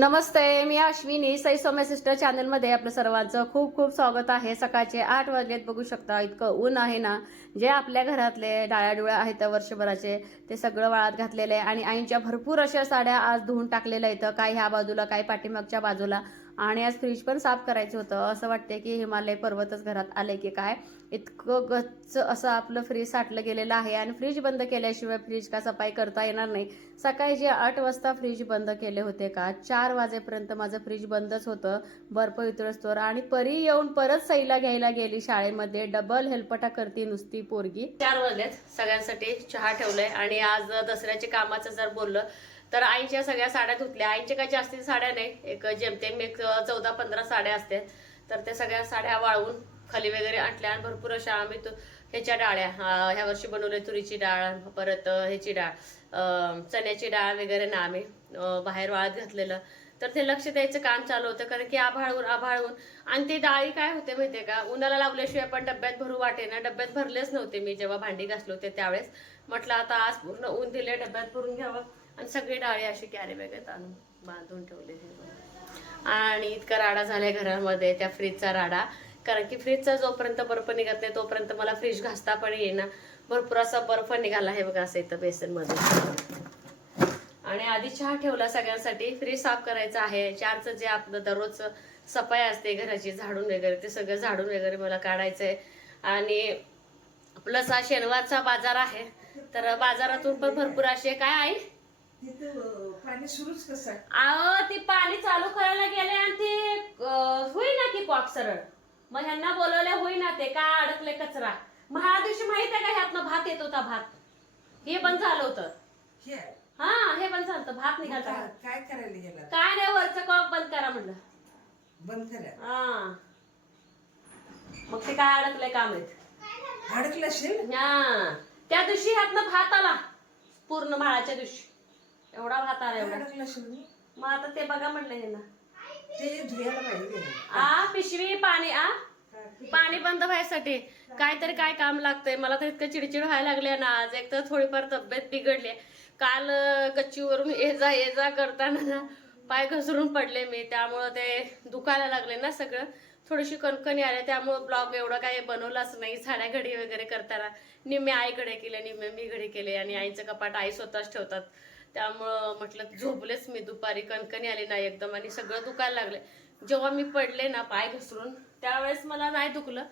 नमस्ते मी अश्विनी. सई सौम्य सिस्टर चॅनलमध्ये आपलं सर्वांचं खूप खूप स्वागत आहे. सकाळचे आठ वाजलेत बघू शकता इतकं ऊन आहे ना. जे आपल्या घरातले डाळ्या आहेत वर्षभराचे ते सगळं वाळात घातलेलं आहे. आणि आईंच्या भरपूर अशा साड्या आज धुवून टाकलेल्या आहेत. काय ह्या बाजूला काय पाठीमागच्या बाजूला. आणि आज फ्रीज पण साफ करायचं होतं. असं वाटते की हिमालय पर्वतच घरात आले की काय? इतकं गच्च असं आपलं फ्रीज साठलं गेलेलं आहे आणि फ्रीज बंद केल्याशिवाय फ्रीज का सफाई करता येणार नाही? सकाळी जे आठ वाजता फ्रीज बंद केले होते का? चार वाजेपर्यंत माझं फ्रीज बंदच होतं. बर्फ इतरस्तोर आणि परी येऊन परत सईला घ्यायला गेली शाळेमध्ये. डबल हेल्पटा करते नुसती पोरगी. चार वाजलेत. सगळ्यांसाठी चहा ठेवलाय. आणि आज दसऱ्याच्या कामाचं जर बोललं तर आईच्या सगळ्या साड्या धुतल्या. आईच्या काही जास्ती साड्या नाही. एक जेमतेम एक चौदा पंधरा साड्या असतात तर त्या सगळ्या साड्या वाळवून खाली वगैरे आणल्या आणि भरपूर अशा आम्ही तु ह्याच्या डाळ्या ह्या वर्षी बनवले तुरीची डाळ परत ह्याची डाळ चण्याची डाळ वगैरे ना आम्ही बाहेर वाळत घातलेलं. तर ते लक्ष द्यायचं काम चालू होतं. कारण की आभाळून आभाळून. आणि ते डाळी काय होते माहितीये का? उन्हाला लावल्याशिवाय पण डब्यात भरू वाटे ना. डब्यात भरलेच नव्हते मी जेव्हा भांडी घासले होते त्यावेळेस. म्हटलं आता आज पूर्ण ऊन दिले डब्यात भरून घ्यावं. आणि सगळी डाळी अशी कॅरी बॅगेत आणून बांधून ठेवले आणि इतका राडा झालाय घरामध्ये त्या फ्रीजचा राडा. कारण की फ्रीजचा जोपर्यंत बर्फ निघत नाही तोपर्यंत मला फ्रीज घासता पण येईना. भरपूर असा बर्फ निघाला हे बघा असं इथं बेसनमध्ये आणि आधी चहा ठेवला सगळ्यांसाठी. फ्रीज साफ करायचं आहे. चारचं जे आपलं दररोज सफाई असते घराची झाडून वगैरे ते सगळं झाडून वगैरे मला काढायचंय. आणि प्लस हा शनिवारचा बाजार आहे. तर बाजारातून पण भरपूर असे काय आहे तिथं पाणी सुरूच कसं? आहे? अहो ती पाणी चालू करायला गेले आणि ते अं, होईना की कॉक सरळ. मग ह्यांना बोलवले होईना ते काय अडकले कचरा? मग हा दिवशी माहीत आहे का ह्यातनं भात येत होता भात? हे बंद झालं होतं. हे? आहे. हा हे बंद झालं होतं. भात मग निघाला. काय काय करायला गेला? काय नाही वरचं कॉक बंद करा म्हणलं. बंद करा? हा. मग ते काय अडकले काम आहेत? अडकलं असेल? हा. त्या दिवशी ह्यातनं भात आला. पूर्ण माळाच्या दिवशी. एवढा भात आला एवढा. मग आता ते बघा म्हणलं हे ना. ते धुयाला पाहिजे आ पिशवी पाणी आ? पाणी बंद व्हायसाठी. काहीतरी काय काम लागतंय? मला तर इतकं चिडचिड व्हायला लागले ना आज. एक तर थोडीफार तब्येत बिघडली काल अं, गच्चीवरून ये जा ये जा करताना ना पाय घसरून पडले मी. त्यामुळं ते दुखायला लागले ना सगळं. थोडीशी कणकणी आले त्यामुळं ब्लॉग एवढं काही बनवलाच नाही. साड्या घडी वगैरे करताना. निम्मे आईकडे केले निम्मे मी घडी केले. आणि आईचं कपाट आई स्वतःच ठेवतात. त्यामुळं म्हटलं झोपलेच मी दुपारी कणकणी आली नाही एकदम आणि सगळं दुखायला लागले. जेव्हा मी पडले ना पाय घसरून त्यावेळेस मला नाही दुखलं.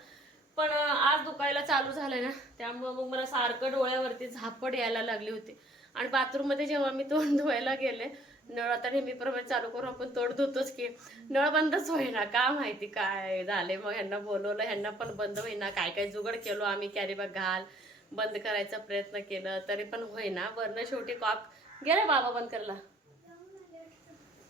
पण आज दुखायला चालू झालंय ना त्यामुळं मग मला सारखं डोळ्यावरती झापड यायला लागली होती. आणि बाथरूममध्ये जेव्हा मी तोंड धुवायला गेले नळ आता नेहमीप्रमाणे चालू करून आपण तोंड धुतोच की नळ बंदच होईना का माहिती काय झाले मग ह्यांना बोलवलं ह्यांना पण बंद होईना काय काय जुगड केलो आम्ही कॅरी बॅग घाल बंद करायचा प्रयत्न केलं तरी पण होईना. वरनं शेवटी कॉक गेले बाबा बंद करला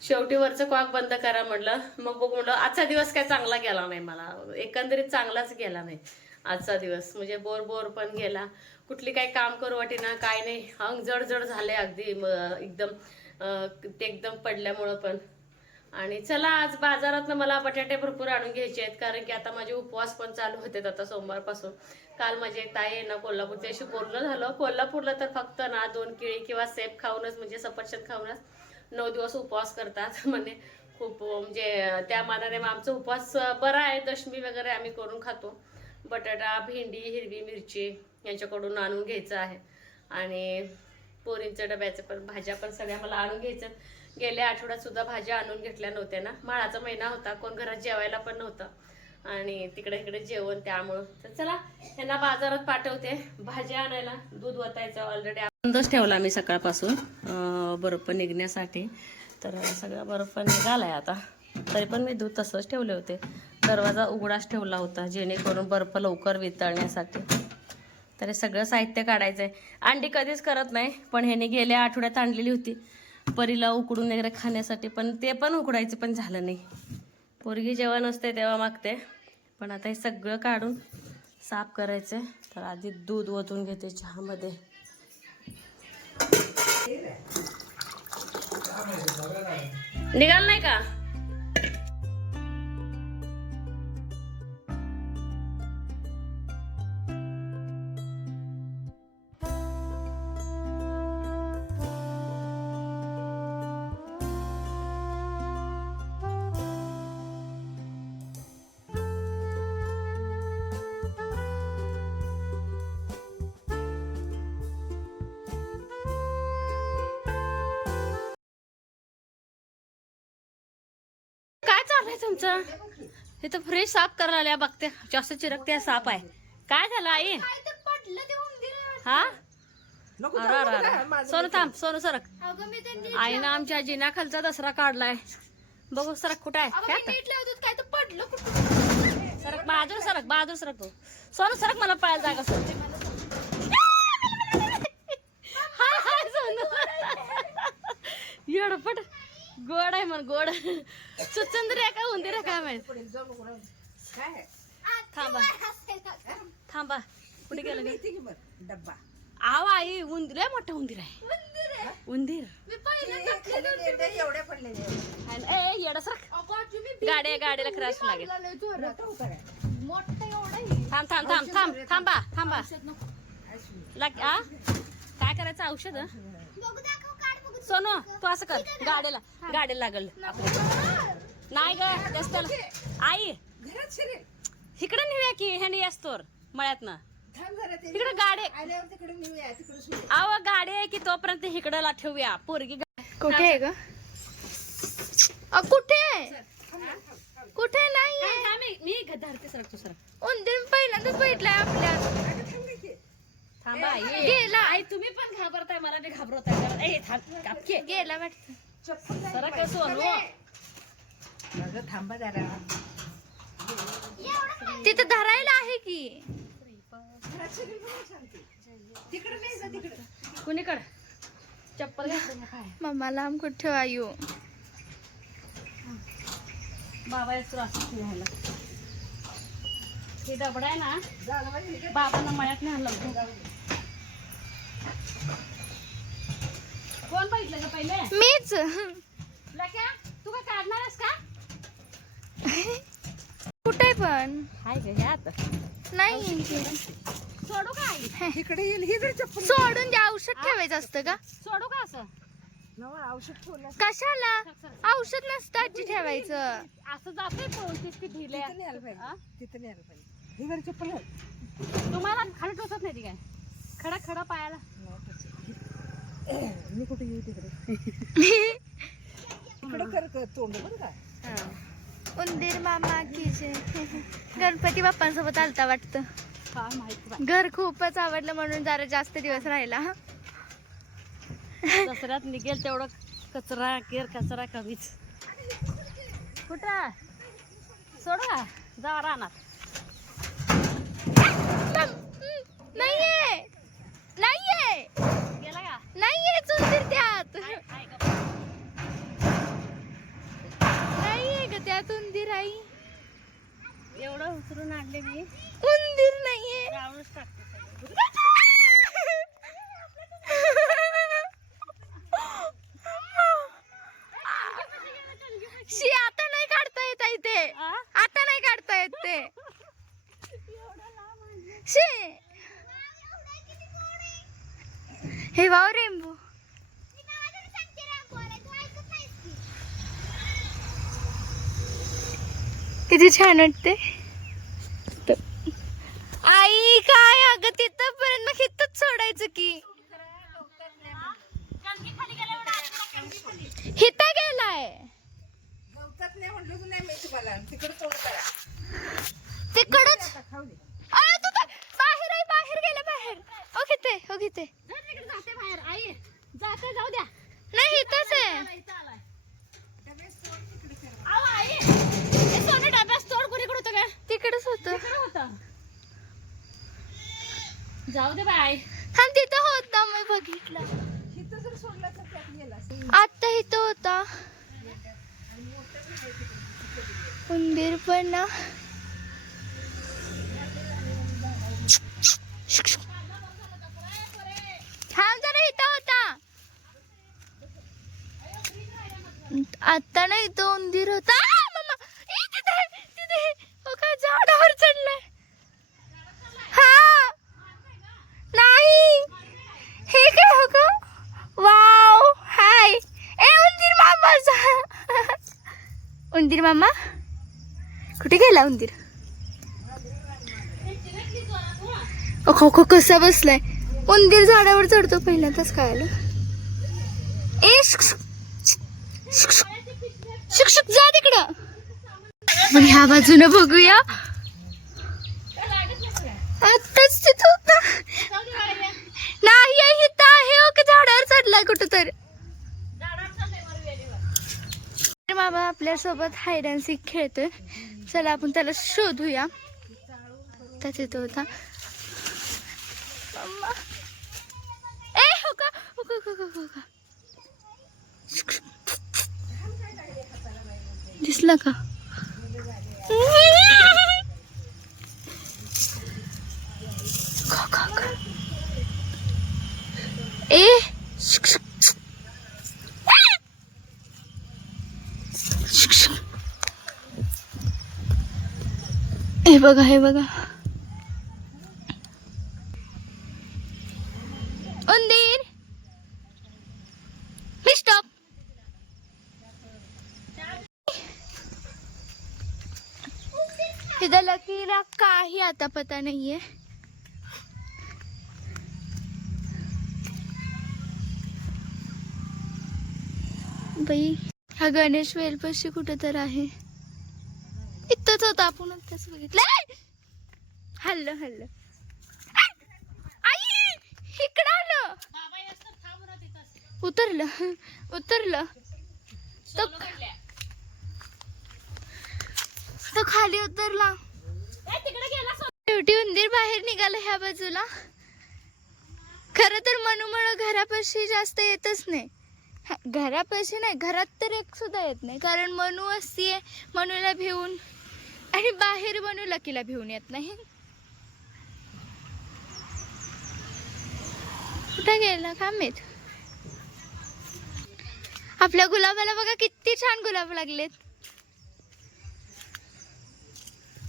शेवटी वरचं कॉक बंद करा म्हटलं. मग बघ म्हटलं आजचा दिवस काय चांगला गेला नाही मला. एकंदरीत चांगलाच गेला नाही आजचा दिवस. म्हणजे बोर बोर पण गेला. कुठली काही काम करू वाटेना काय नाही. अंग जड जड झाले अगदी एकदम ते एकदम पडल्यामुळं पण. आणि चला आज बाजारात मला बटाटे भरपूर आणून घ्यायचे आहेत. कारण की आता माझे उपवास पण चालू होते आता सोमवारपासून. काल माझ्या एक ताई आहे ना कोल्हापूरच्या अशी पूर्ण झालं. कोल्हापूरला तर फक्त ना दोन केळी किंवा सेप खाऊनच म्हणजे सफरचंद खाऊनच नऊ दिवस उपवास करतात. म्हणे खूप म्हणजे त्या मानाने मग आमचा उपवास बरा आहे दशमी वगैरे आम्ही करून खातो. बटाटा भेंडी हिरवी मिरची यांच्याकडून आणून घ्यायचं आहे. आणि पोरींच्या डब्याचं पण भाज्या पण सगळ्या मला आणून घ्यायचं गेल्या आठवड्यात सुद्धा भाज्या आणून घेतल्या नव्हत्या ना. माळाचा महिना होता कोण घरात जेवायला पण नव्हतं. आणि तिकडे इकडे जेवण त्यामुळं. तर चला यांना बाजारात पाठवते. भाज्या आणायला दूध वतायचं ऑलरेडी बंदच ठेवला मी सकाळपासून. बर्फ निघण्यासाठी. तर सगळा बर्फ निघालाय आता. तरी पण मी दूध तसंच ठेवले होते. दरवाजा उघडाच ठेवला होता जेणेकरून बर्फ लवकर वितळण्यासाठी. तर हे सगळं साहित्य काढायचं आहे अंडी कधीच करत नाही पण ह्याने गेल्या आठवड्यात आणलेली होती. परीला उकडून वगैरे खाण्यासाठी पण ते पण उकडायचं पण झालं नाही. पोरगी जेव्हा नसते तेव्हा मागते. पण आता हे सगळं काढून साफ करायचं आहे तर आधी दूध ओतून घेते चहामध्ये. निघाल नाही का? तुमचं? इथं फ्रीज साफ करायला आल्या बघते. जास्त चिरकते साप आहे. काय झालं आई? हा? सोनू थांब सोनू सरक. आईनं आमच्या जिना खालचा दसरा काढलाय. बघू सरक कुठं आहे? सरक बहादूर सरक बहादूर सरक तू. सोनू सरक मला पळायला जागा सोड. हाय, हाय, सोनू. येडपट. गोड आहे म्हण गोड. सुचंद्री आहे का उंदीर आहे काय माहीत आहे? थांबा. थांबा. कुठे गेलं डब्बा आव आई उंदीर लय मोठा उंदीर आहे. उंदीर. एवढ्या सरक गाड्या गाडीला क्रॅश लागेल? थांब थांब थांब थांब थांबा थांबा. अश्विनी. लाग आ? काय करायचं औषध? सोनू तू असं कर. गाडीला गाडीला लागल. नाही ग त्याला आई. इकडे नेऊया की ह्याने असतोर मळ्यातनं. गाडी. तिकडे शिरेल आव गाडी आहे की तोपर्यंत इकडं ठेवूया. पोरगी कुठे आहे ग? अ, कुठे आहे? कुठे नाही मी- धरते सरक तू सरक. उंदीर पहिल्यांदाच बैठलाय आपल्या. थांबा आई गेला. आई तुम्ही पण घाबरताय मला बी घाबरताय जरा. ए थांब कापके गेला वाटत. सोनू अगं थांबा जरा. तिथं धरायला आहे की. तिकडे नाही जा तिकडे. कुणीकड? चप्पल घातलं काय मम्मा लांब कुठे ठेवा येऊ बाबा फिरायला. हे दबड आहे ना. बाबांना मळ्यात नाही आणलं कोण बघितलं का पहिले? मीच. लक्या तू काय काढणारस का? कुठे पण. हाय ग ह्यात नाही. सोडू का आई? इकडे येईल ही जर चप्पल सोडून द्या औषध ठेवायचं असतं का सोडू का असं? नवं औषध ठेवलं कशाला? औषध नसतं आजी ठेवायचं. असं जाते पळून तितकी ढिले. तिथं न्यायला पाहिजे. आ? तिथं न्यायला पाहिजे. ही जर चप्पल आहे. तुम्हाला खाली टोचत नाही ती काय? खडा खडा पायाला. मी कुठे येऊ तिकडे? इकडे कर कर तोंड बरं का? उंदीर मामा की जय. गणपती बाप्पांसोबत आलता वाटतं. माहिती. घर खूपच आवडलं म्हणून जरा जास्त दिवस राहिला. दसऱ्यात निघेल तेवढं कचरा केर कचरा कमीच. कुठं? सोडू जा राहणार नाहीये नाहीये गेला का नाहीये उंदीर त्यात हाय, हाय गं. नाहीये ग त्यात उंदीर आई एवढं उचलून आणले मी. उंदीर नाहीये. रावणच टाकते सगळं. शी आता नाही काढता येत आ? आता नाही काढता येत ते. शी. हे वाव रेंबू. किती छान वाटते आई काय अगं तिथं पर्यंत मग इथंच सोडायचं की. हिथं गेलाय. तिकडच. बाहेर आहे बाहेर गेला बाहेर. ओ जा तिकडे जाते बाहेर आई. जाते जाऊ द्या नाही इथंच आहे इथं आलाय. डबे सोड तिकडे कर. आव, आई हे सोनं डब्यात तोड कुणीकडे होतं का तिकडच होतं तिकडे होतं जाऊ दे बाय. हा तिथं होता मी बघितला. इथं जर सोडला तर त्यात गेला आता इथं होता. उंदीर पण ना. थांब जरा इथं होता. आत्ता ना इथं उंदीर होता आ, मम्मा! ए, तिथे तिथे हो काय झाडावर चढलाय हा नाही हे काय हो का वाव हाय ए उंदीर मामा उंदीर मामा? कुठे गेला उंदीर? अखो खो कसा बसलाय? उंदीर झाडावर चढतो पहिल्यांदाच काय आलं ए शिक्षक जा तिकडं. पण ह्या बाजूनं बघूया आत्ताच तिथं होता नाही आहे, इथं आहे हो का झाडावर चढलाय कुठं तर आपल्यासोबत हायड अँड सीक खेळतोय. चला आपण त्याला शोधूया. त्या तिथं होता. ए हो का? हो का हो का, हो का? दिसला का? हे बघा हे बघा. उंदीर. आता पता नाहीये. बाई, हा गणेश वेलपशी कुठं तर आहे. इथंच होता आपण आत्ताच बघितलं. हल्ल हल्ल. आई! इकडं आलं. उतरलं उतरलं. तो तो खाली उतरला. शेवटी उंदीर बाहेर निघाला ह्या बाजूला. खर तर मनुमळ घरापाशी जास्त येतच नाही. घरापाशी नाही घरात तर एक सुद्धा येत नाही. कारण मनू असते मनूला भिवून आणि बनू लकीला भिवून येत नाही. कुठे गेला का माहीत आपल्या गुलाबाला बघा किती छान गुलाब लागलेत.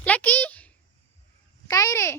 लकी काय रे?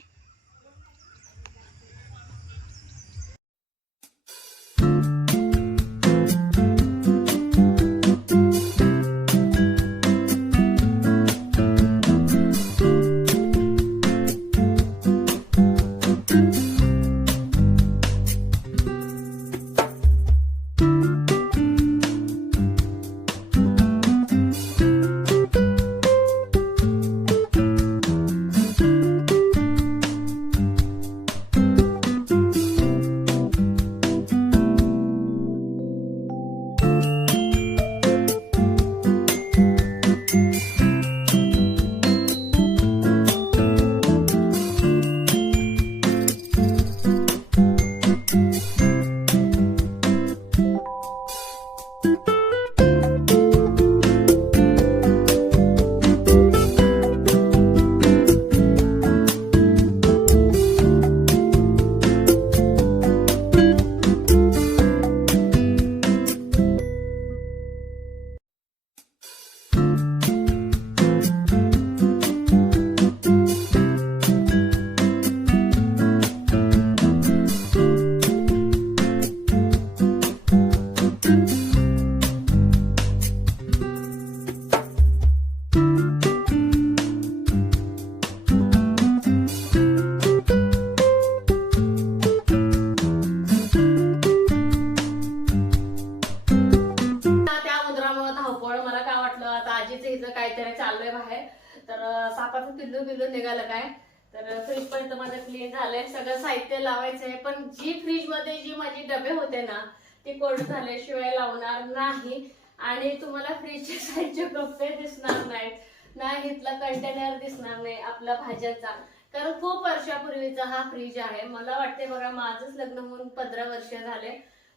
होते ना ती कोल्ड झाल्याशिवाय लावणार नाही. आणि तुम्हाला फ्रीजचे साईडचे कप्पे दिसणार नाहीत. नाही इथला कंटेनर दिसणार नाही आपल्या भाज्यांचा. कारण खूप वर्षापूर्वीचा हा फ्रीज आहे. मला वाटते बघा माझंच लग्न होऊन पंधरा वर्ष झाले.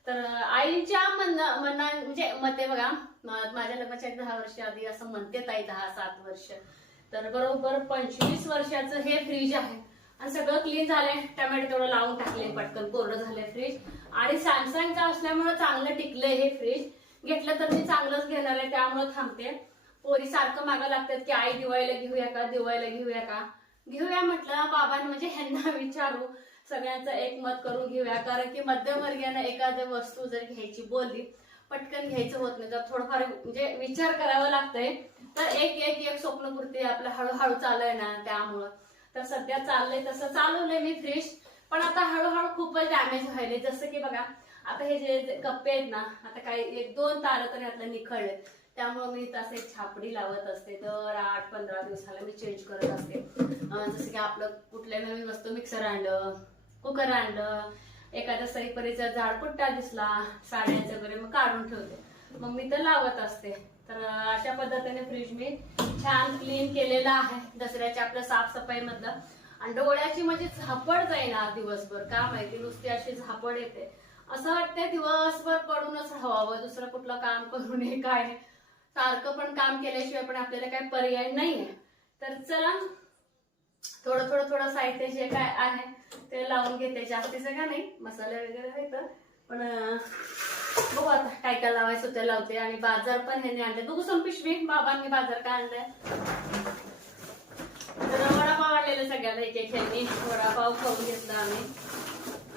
तर आईच्या मना म्हणजे मते बघा माझ्या लग्नाच्या दहा वर्ष आधी असं म्हणते ताई दहा सात वर्ष. तर बरोबर पंचवीस वर्षाचं हे फ्रीज आहे. आणि सगळं क्लीन झालंय. टमॅटो तेवढं लावून टाकले पटकन कोरडं झालंय फ्रीज. आणि सॅमसंगचं असल्यामुळे चांगलं टिकलंय हे फ्रीज. घेतलं तर मी चांगलंच घेणार आहे त्यामुळे थांबते. पोरी सारखं मागा लागतात की आई दिवाळीला घेऊया का? दिवाळीला घेऊया का? घेऊया म्हटलं. बाबांनी म्हणजे ह्यांना विचारू. सगळ्यांचं एकमत करून घेऊया. कारण की मध्यमवर्गीयानं एखाद्या वस्तू जर घ्यायची बोलली पटकन घ्यायचं होत नाही. तर थोडंफार म्हणजे विचार करावा लागतंय तर एक एक एक स्वप्नपूर्ती आपलं हळूहळू चालू ना त्यामुळं. तर सध्या चाललंय तसं. चालवलंय मी फ्रीज. पण आता हळूहळू खूपच डॅमेज व्हायले. जसं की बघा आता हे जे कप्पे आहेत ना आता काही एक दोन तार तर यातलं निखळले त्यामुळे मी तसे छापडी लावत असते. दर आठ पंधरा दिवसाला मी चेंज करत असते. जसं की आपलं कुठल्या नवीन वस्तू मिक्सर आणलं कुकर आणलं एखाद्या सरीपरीचा झाडपुट्टा दिसला साड्यांचं वगैरे मग काढून ठेवते. मग मी तर लावत असते. तर अशा पद्धतीने फ्रीज मी छान क्लीन केलेलं आहे. दसऱ्याच्या आपल्या साफसफाईमधलं. आणि डोळ्याची म्हणजे झापड जाईना दिवसभर का माहिती? नुसती अशी झापड येते. असं वाटतंय दिवसभर पडूनच राहावं दुसरं कुठलं काम करू नये काय नाही. सारखं पण काम केल्याशिवाय पण आपल्याला काही पर्याय नाहीये. तर चला थोडं थोडं थोडं साहित्य जे काय आहे ते लावून घेते. जास्तीचं का नाही मसाले वगैरे आहेत. पण बघू आता काय काय लावायचं ते लावते. आणि बाजार पण ह्यांनी आणले. बघू सम पिशवी बाबांनी बाजार काय आणलाय? आणलेले सगळ्याला एक एक ह्यांनी वडापाव खाऊन घेतला आम्ही.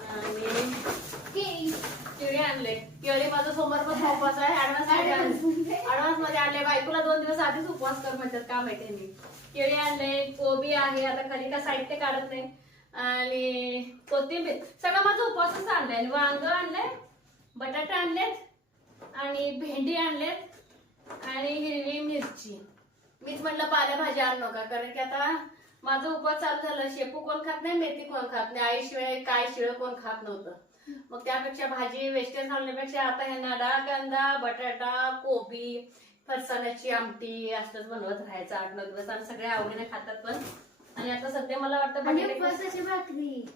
आणि केळी. आणले. केळी माझा समोर पण उपवास आहे. ऍडव्हान्स ऍडव्हान्समध्ये. आणले. बायकोला दोन दिवस आधीच उपवास कर म्हणतात का माहिती केळी आणले. कोबी आहे. आता खाली का साहित्य काढत नाही. आणि कोथिंबीर. सगळं माझा उपवासच आणलाय. आणि वांग आणलंय. बटाटा आणलेत. आणि भेंडी आणलेत. आणि हिरवी मिरची. मीच म्हणलं पालेभाज्या आणू नका. कारण की आता माझं उपवास चालू झालं शेपू कोण खात नाही मेथी कोण खात नाही आईशिवाय काय शिळ कोण खात नव्हतं. मग त्यापेक्षा भाजी वेस्टेज घालण्यापेक्षा आता ह्यांना डाळ कांदा बटाटा कोबी फरसाण्याची आमटी असंच बनवत राहायचं. आठ नऊ दिवस आणि सगळे आवडीने खातात पण. आणि आता सध्या मला वाटतं बटाटे- भाकरी.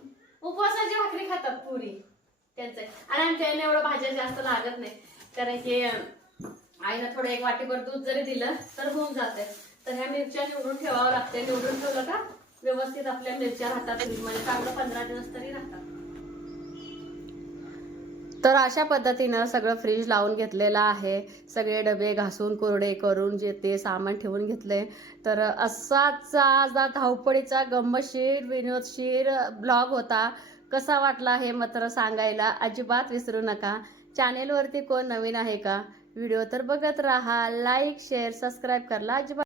उपवासाची भाकरी खातात पुरी. त्यांचं. आणि आमच्या आईने एवढं भाज्या जास्त लागत नाही. कारण की अं, आईनं थोडं एक वाटीभर दूध जरी दिलं तर होऊन जाते तर ह्या मिरच्या निवडून ठेवावं लागते निवडून ठेवलं का व्यवस्थित आपल्या मिरच्या राहतात म्हणजे चांगलं पंधरा दिवस तरी राहतात. तर अशा पद्धतीनं सगळं फ्रीज लावून घेतलेलं आहे. सगळे डबे घासून कोरडे करून जे ते सामान ठेवून घेतले. तर असाच आज धावपळीचा गंमतशीर विनोदशीर ब्लॉग होता. कसा वाटला हे मात्र सांगायला अजिबात विसरू नका. चॅनेलवरती कोण नवीन आहे का? व्हिडिओ तर बघत राहा. लाईक शेअर सबस्क्राईब करायला अजिबात